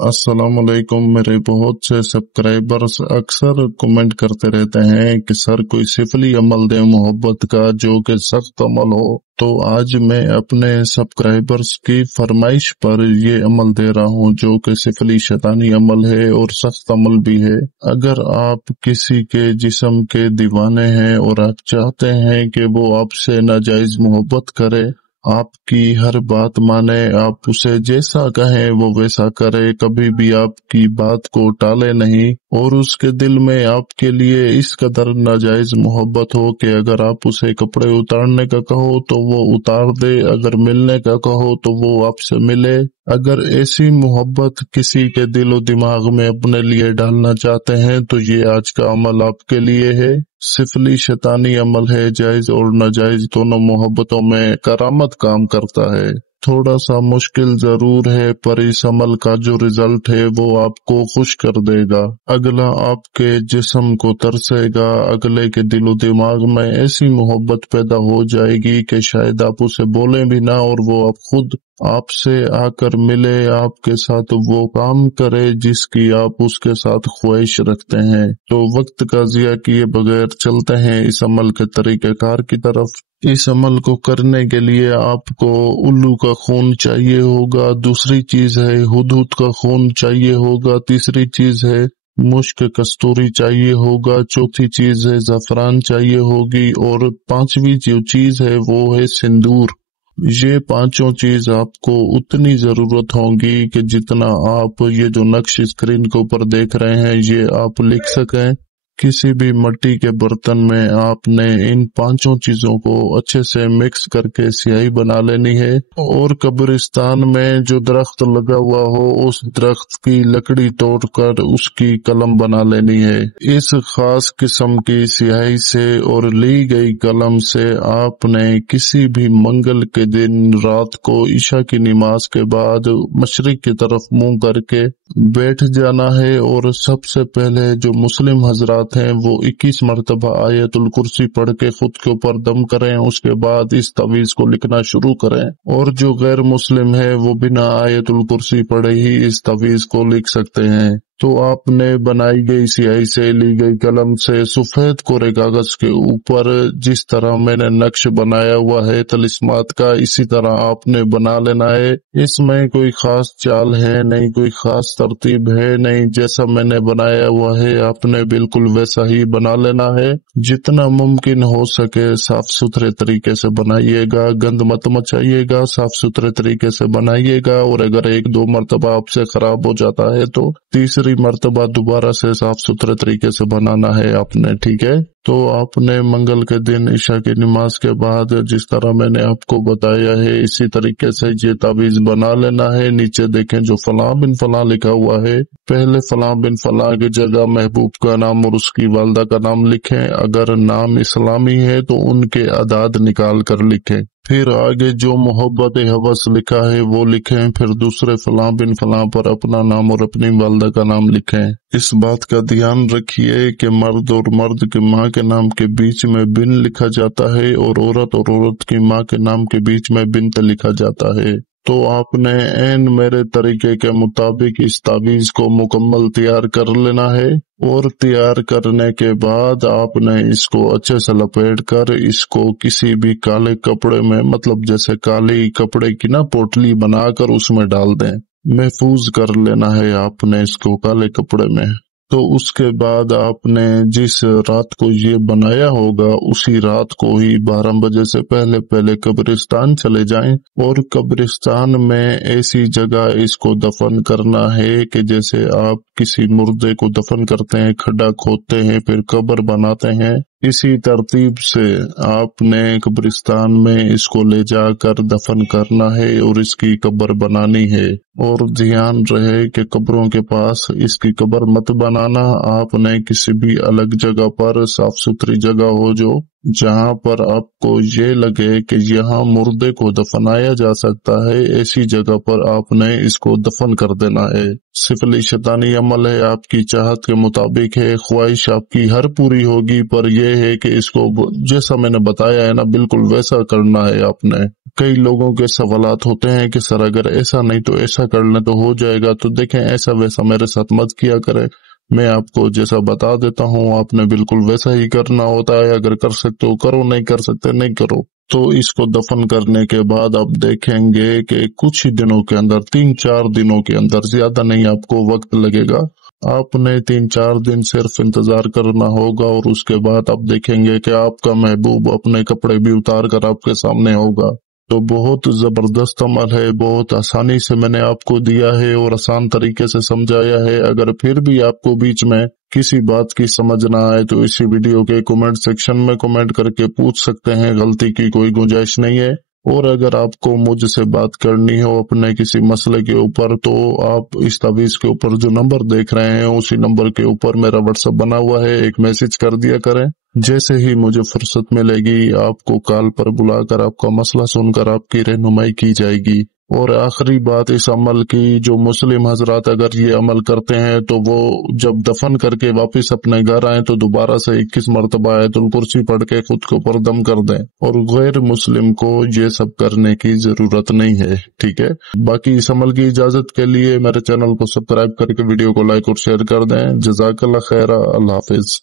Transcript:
अस्सलाम वालेकुम। मेरे बहुत से सब्सक्राइबर्स अक्सर कमेंट करते रहते हैं कि सर कोई सिफली अमल दे मोहब्बत का जो कि सख्त अमल हो। तो आज मैं अपने सब्सक्राइबर्स की फरमाइश पर ये अमल दे रहा हूँ जो कि सिफली शैतानी अमल है और सख्त अमल भी है। अगर आप किसी के जिस्म के दीवाने हैं और आप चाहते हैं कि वो आपसे नाजायज मोहब्बत करे, आपकी हर बात माने, आप उसे जैसा कहें वो वैसा करे, कभी भी आपकी बात को टाले नहीं और उसके दिल में आपके लिए इस कदर नाजायज मोहब्बत हो कि अगर आप उसे कपड़े उतारने का कहो तो वो उतार दे, अगर मिलने का कहो तो वो आपसे मिले। अगर ऐसी मोहब्बत किसी के दिलो दिमाग में अपने लिए डालना चाहते हैं तो ये आज का अमल आपके लिए है। सिफली शैतानी अमल है, जायज और नाजायज दोनों मोहब्बतों में करामत काम करता है। थोड़ा सा मुश्किल जरूर है पर इस अमल का जो रिजल्ट है वो आपको खुश कर देगा। अगला आपके जिस्म को तरसेगा, अगले के दिलो दिमाग में ऐसी मोहब्बत पैदा हो जाएगी कि शायद आप उसे बोले भी ना और वो आप खुद आपसे आकर मिले, आपके साथ वो काम करे जिसकी आप उसके साथ ख्वाहिश रखते हैं। तो वक्त का जिया किए बगैर चलते हैं इस अमल के तरीक़ेकार की तरफ। इस अमल को करने के लिए आपको उल्लू का खून चाहिए होगा, दूसरी चीज है हुदूद का खून चाहिए होगा, तीसरी चीज है मुश्क कस्तूरी चाहिए होगा, चौथी चीज है ज़फ़रान चाहिए होगी और पांचवी जो चीज है वो है सिंदूर। ये पांचों चीज आपको उतनी जरूरत होगी कि जितना आप ये जो नक्श स्क्रीन के ऊपर देख रहे हैं ये आप लिख सकें। किसी भी मिट्टी के बर्तन में आपने इन पांचों चीजों को अच्छे से मिक्स करके स्याही बना लेनी है और कब्रिस्तान में जो दरख्त लगा हुआ हो उस दरख्त की लकड़ी तोड़कर उसकी कलम बना लेनी है। इस खास किस्म की स्याही से और ली गई कलम से आपने किसी भी मंगल के दिन रात को ईशा की नमाज के बाद मशरिक की तरफ मुंह करके बैठ जाना है और सबसे पहले जो मुस्लिम हजरात हैं वो 21 मरतबा आयतुल कुर्सी पढ़ के खुद के ऊपर दम करें, उसके बाद इस तवीज को लिखना शुरू करें। और जो गैर मुस्लिम है वो बिना आयतुल कुर्सी पढ़े ही इस तवीज को लिख सकते हैं। तो आपने बनाई गई स्याही से ली गई कलम से सफेद कोरे कागज के ऊपर जिस तरह मैंने नक्श बनाया हुआ है तलिस्मात का, इसी तरह आपने बना लेना है। इसमें कोई खास चाल है नहीं, कोई खास तरतीब है नहीं, जैसा मैंने बनाया हुआ है आपने बिल्कुल वैसा ही बना लेना है। जितना मुमकिन हो सके साफ सुथरे तरीके से बनाइएगा, गंद मत मचाइएगा, साफ सुथरे तरीके से बनाइएगा। और अगर एक दो मरतबा आपसे खराब हो जाता है तो तीसरी मर्तबा दोबारा से साफ सुथरे तरीके से बनाना है आपने, ठीक है। तो आपने मंगल के दिन ईशा की नमाज के बाद जिस तरह मैंने आपको बताया है इसी तरीके से ये तावीज बना लेना है। नीचे देखें जो फलां बिन फलां लिखा हुआ है, पहले फलां बिन फलां की जगह महबूब का नाम और उसकी वालदा का नाम लिखें। अगर नाम इस्लामी है तो उनके अदाद निकाल कर लिखें। फिर आगे जो मोहब्बत हवस लिखा है वो लिखें। फिर दूसरे फलां बिन फलां पर अपना नाम और अपनी वालदा का नाम लिखें। इस बात का ध्यान रखिए कि मर्द और मर्द के माँ के नाम के बीच में बिन लिखा जाता है और औरत की माँ के नाम के बीच में बिनत लिखा जाता है। तो आपने ऐन मेरे तरीके के मुताबिक इस तावीज को मुकम्मल तैयार कर लेना है और तैयार करने के बाद आपने इसको अच्छे से लपेट कर इसको किसी भी काले कपड़े में, मतलब जैसे काली कपड़े की ना पोटली बनाकर उसमें डाल दें, महफूज कर लेना है आपने इसको काले कपड़े में। तो उसके बाद आपने जिस रात को ये बनाया होगा उसी रात को ही 12 बजे से पहले पहले कब्रिस्तान चले जाएं और कब्रिस्तान में ऐसी जगह इसको दफन करना है कि जैसे आप किसी मुर्दे को दफन करते हैं, खड्डा खोदते हैं फिर कब्र बनाते हैं, इसी तरतीब से आपने कब्रिस्तान में इसको ले जाकर दफन करना है और इसकी कब्र बनानी है। और ध्यान रहे कि कब्रों के पास इसकी कब्र मत बनाना, आपने किसी भी अलग जगह पर साफ सुथरी जगह हो जो जहां पर आपको ये लगे कि यहाँ मुर्दे को दफनाया जा सकता है, ऐसी जगह पर आपने इसको दफन कर देना है। सिफली शैतानी अमल है, आपकी चाहत के मुताबिक है, ख्वाहिश आपकी हर पूरी होगी, पर यह है कि इसको जैसा मैंने बताया है ना बिल्कुल वैसा करना है आपने। कई लोगों के सवालात होते हैं कि सर अगर ऐसा नहीं तो ऐसा कर लें तो हो जाएगा। तो देखें, ऐसा वैसा मेरे साथ मत किया करें, मैं आपको जैसा बता देता हूँ आपने बिल्कुल वैसा ही करना होता है। अगर कर सकते हो करो, नहीं कर सकते नहीं करो। तो इसको दफन करने के बाद आप देखेंगे कि कुछ ही दिनों के अंदर, 3-4 दिनों के अंदर, ज्यादा नहीं आपको वक्त लगेगा, आपने 3-4 दिन सिर्फ इंतजार करना होगा और उसके बाद आप देखेंगे कि आपका महबूब अपने कपड़े भी उतार कर आपके सामने होगा। तो बहुत जबरदस्त अमल है, बहुत आसानी से मैंने आपको दिया है और आसान तरीके से समझाया है। अगर फिर भी आपको बीच में किसी बात की समझ ना आए तो इसी वीडियो के कमेंट सेक्शन में कमेंट करके पूछ सकते हैं, गलती की कोई गुंजाइश नहीं है। और अगर आपको मुझसे बात करनी हो अपने किसी मसले के ऊपर तो आप इस तावीज़ के ऊपर जो नंबर देख रहे हैं उसी नंबर के ऊपर मेरा व्हाट्सएप बना हुआ है, एक मैसेज कर दिया करें। जैसे ही मुझे फुर्सत मिलेगी आपको कॉल पर बुलाकर आपका मसला सुनकर आपकी रहनुमाई की जाएगी। और आखिरी बात इस अमल की, जो मुस्लिम हजरात अगर ये अमल करते हैं तो वो जब दफन करके वापस अपने घर आए तो दोबारा से 21 मरतबा आयतुल कुर्सी पढ़ के खुद को परदम कर दें, और गैर मुस्लिम को ये सब करने की जरूरत नहीं है। ठीक है, बाकी इस अमल की इजाजत के लिए मेरे चैनल को सब्सक्राइब करके वीडियो को लाइक और शेयर कर दें। जज़ाकल्लाह खैरा, अल्लाह हाफिज।